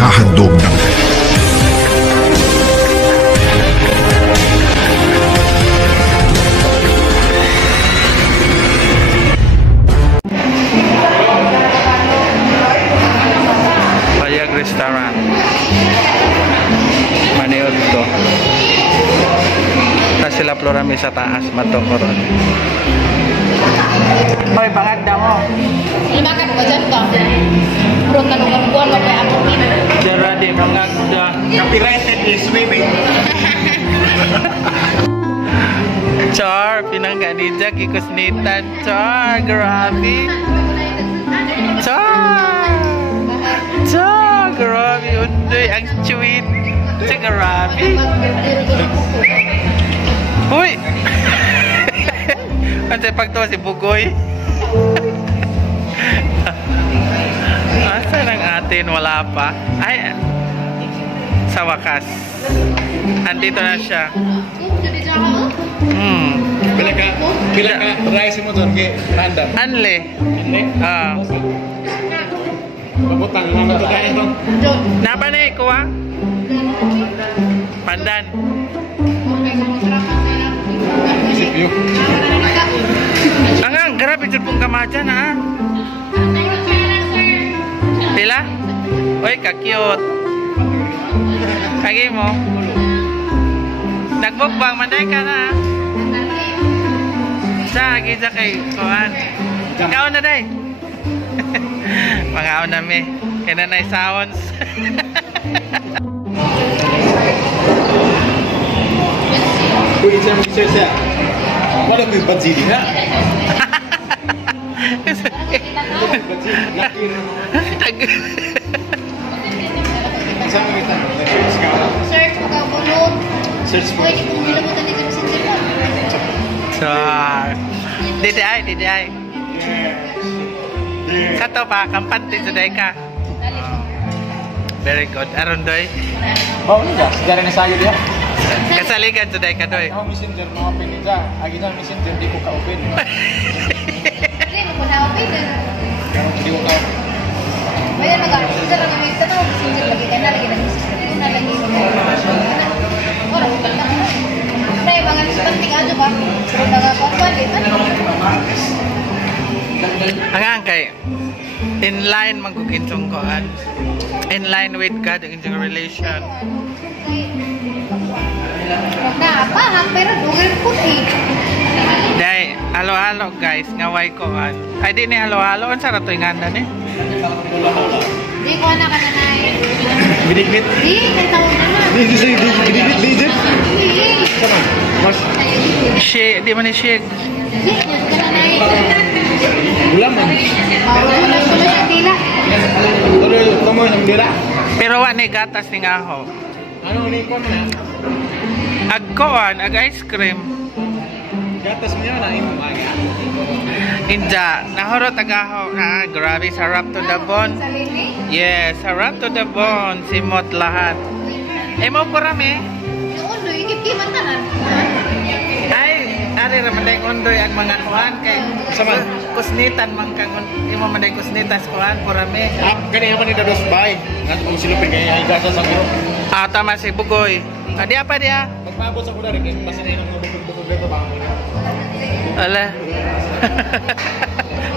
ihahandog ng Bayag Restaurant. Maniod to. Tapos sila Florami sa taas, matokoron. Hoy, pangagda mo. Lumakan ko dyan ka. Bro, tanungan ko, ano kaya ako? Dara di mangagda. Copyrighted is swimming. Char, pinangganidya, kikusnitan. Char, grabe. Char! Char, grabe. Undoy, ang sweet. Char, grabe. Uy! Kasi pagtawa si Bugoy. Asa ng atin? Wala pa. Ay, sa wakas. Andito na siya. Pila ka rice mo doon kay Randa. Anle. Pabutang mga kain doon. Napa na kuha? Pandan. CPU. Angang, grabe dyan pong kamadyan ha. Pila? Uy, ka-cute. Kagi mo. Nagbukbang, manday ka na ha. Sa, gisa kay Kuhan. Ikaw na day. Mga na me. Kaya na sounds. Uy, isa mo isa siya. Wala ko yung badsili na. Saan mo kita? Search mo ka bulot. Search mo. Uy, di ko nilabutan dito sa sila. Char. Didi ay. Kato pa, kampante today ka. Very good. Aron doy. Bawa niya, sejarah na sayo dia. Kasaligan today ka doy. Ako messenger mga pinita. Agi na messenger di ko ka-open. Hindi mo na open din. Di ko ka-open. Bayan nag-aaral lang yung ito na. Sinjil lagi ka na. Lagi na na lagi. Wala ko lang. Nay, mga penting aja ba? Suruh nagkakakuan din. Ang kay in line magkukinsong koan. In line with God in your relation. Apa? Pero dungan putih. Day, halo-halo guys, ngaway koan. Ay di ni halo-halo on sarap to inganda ni. Di ko na kananay. Bidikbit. Di, kay tawag na na. Bidikbit, bidikbit. Sama. Mas. Shake, di man ni shake. Di, kananay. Gulaman. Wala ko na sa tila. Tuloy, tumoy ng dira. Pero wa ni gatas ni ngaho. Ano ni ko na? Ag koan, ag ice cream. Gatas mo yan na imo mga. Inja, nahurot agaho na grabe sarap to the bone. Sa lini? Yes, sarap to the bone. Simot lahat. Emo kurami. Yung undo, ikip-kiman tanan. Ay, ari ra man day undoy ang mga kuan kay Sama. kusnitan man kang imo man day kusnitas kuan kurami. Kani man ni dados bay. Ngan kung silupin kay ay gasa sa guro. Ah, tama si Bugoy. Adi apa dia? Magpaabot sa kuda rin basta na yung bukod dito ba. Ala.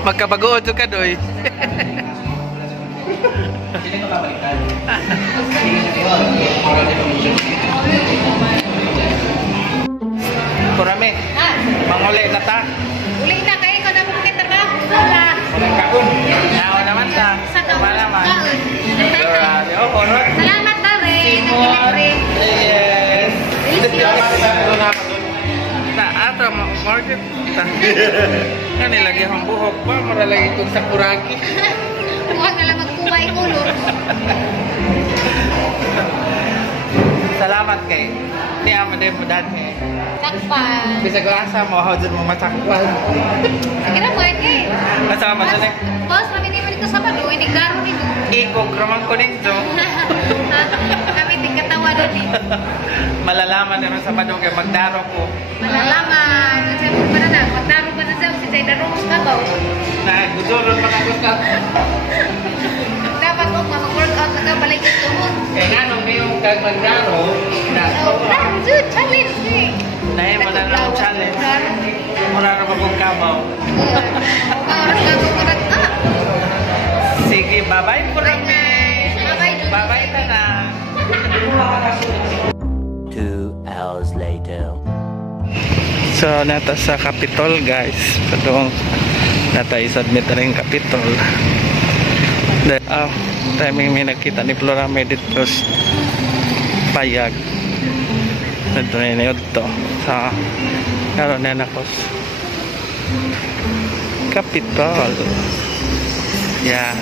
Magkabagood ka doy. Kurami. Manguli na ta. Uli na kayo, kung naman kita ka. Wala. Walang kakun. Nao naman ta. Sa daw. Malaman. Kaon. Grabe. Oh, konot. Salamat na rin. Nag-delivery. Yes. Delicious. Ta ato market ta. Kani lagi ang buhok pa mara lagi kung sakuragi. Huwag na lang magkuway ulo. Salamat kay. Ni amo din mo dati. Takpan. Bisa ko asa mo how did mo matakpan. Sige na, pwede kayo. Asa man sa Boss, kami di man ko sa palo. Hindi garo nito. Iko kramang ko nito. Kami di katawa doon eh. Malalaman naman sa padong kay magdaro ko. Malalaman. Kasi pa na na. Magdaro pa na siya. Si Jay Darong ka ba? Na guduron pa ka. Dapat ko mag-workout na ka. Balik ito mo. kag maglaro, Dude, challenge me. dahil mo na lang challenge. Mura na ba kong kabaw? Oras na ako karat. Sige, bye-bye po Bye, Rami. guys. Bye-bye, Judy. Bye-bye ka na. 2 hours later. So, nata sa Capitol guys. So, doon nata isubmit na rin Capitol. Timing may nakita ni Flora may dito payag. Ito na yun ito. Sa karoon na ako Capitol. Yan.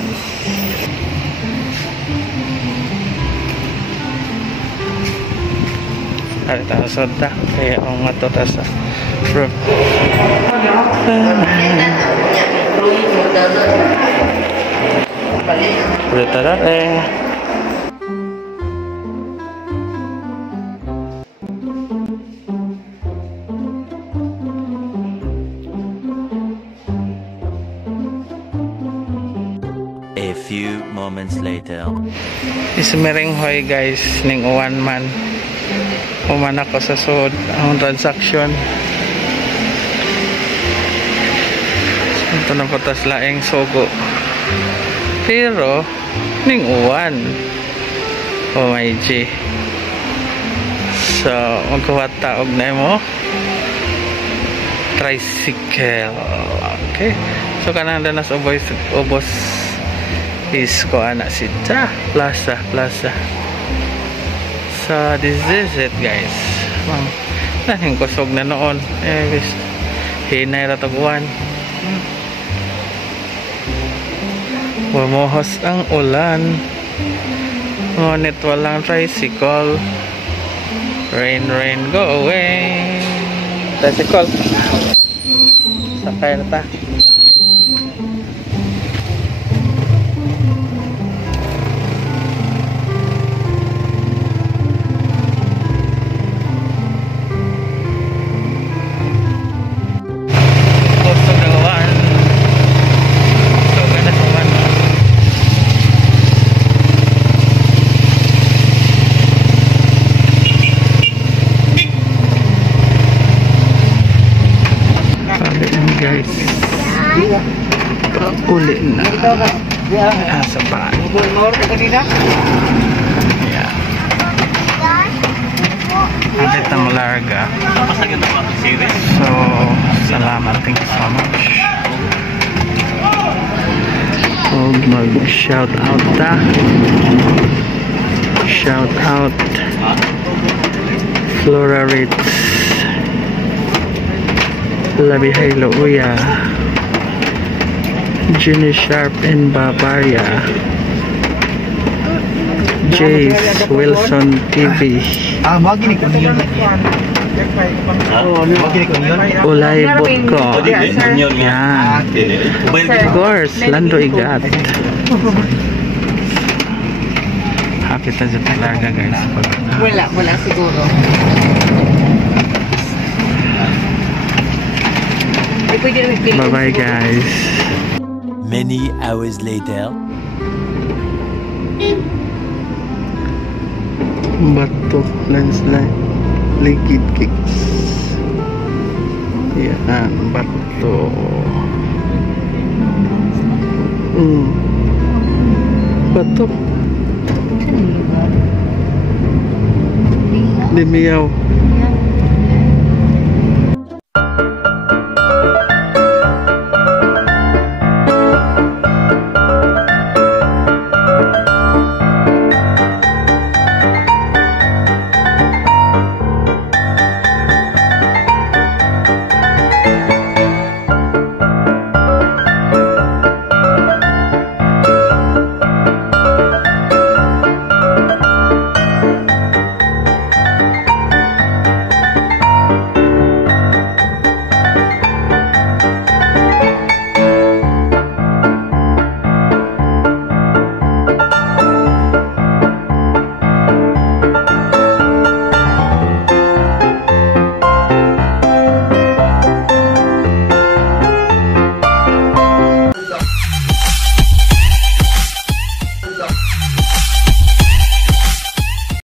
Ada tahu sudah kayak orang atau tasa bro. Berita datang. A few moments later. Ismering hoy guys ning one man. Uman ako sa sud ang transaction. Ito na patas laing sogo. Pero ning uwan. Oh my G. So magkuwata og na mo. Tricycle. Okay. So kanang danas ubos is ko anak sita plaza. So this is it guys. Nahing kusog na noon. Hinay rataguan. Bumuhos ang ulan. Ngunit walang tricycle. Rain, go away. Tricycle. Sakay na ta. Guys, uli na sa paan. Yeah. Ulit ang larga. So, salamat. Thank you so much. Mag-shout out ta. Shout out Flora Ritz, Labihay Uya, Ginny Sharp and Bavaria, Jace Wilson TV, Ulay Botko, yan. Of course, Lando Igat. Happy tayo sa talaga guys. Wala siguro. Bye bye guys. Many hours later. Bato landslide, liquid kicks. Yan, bato. Bato. Dimiyaw.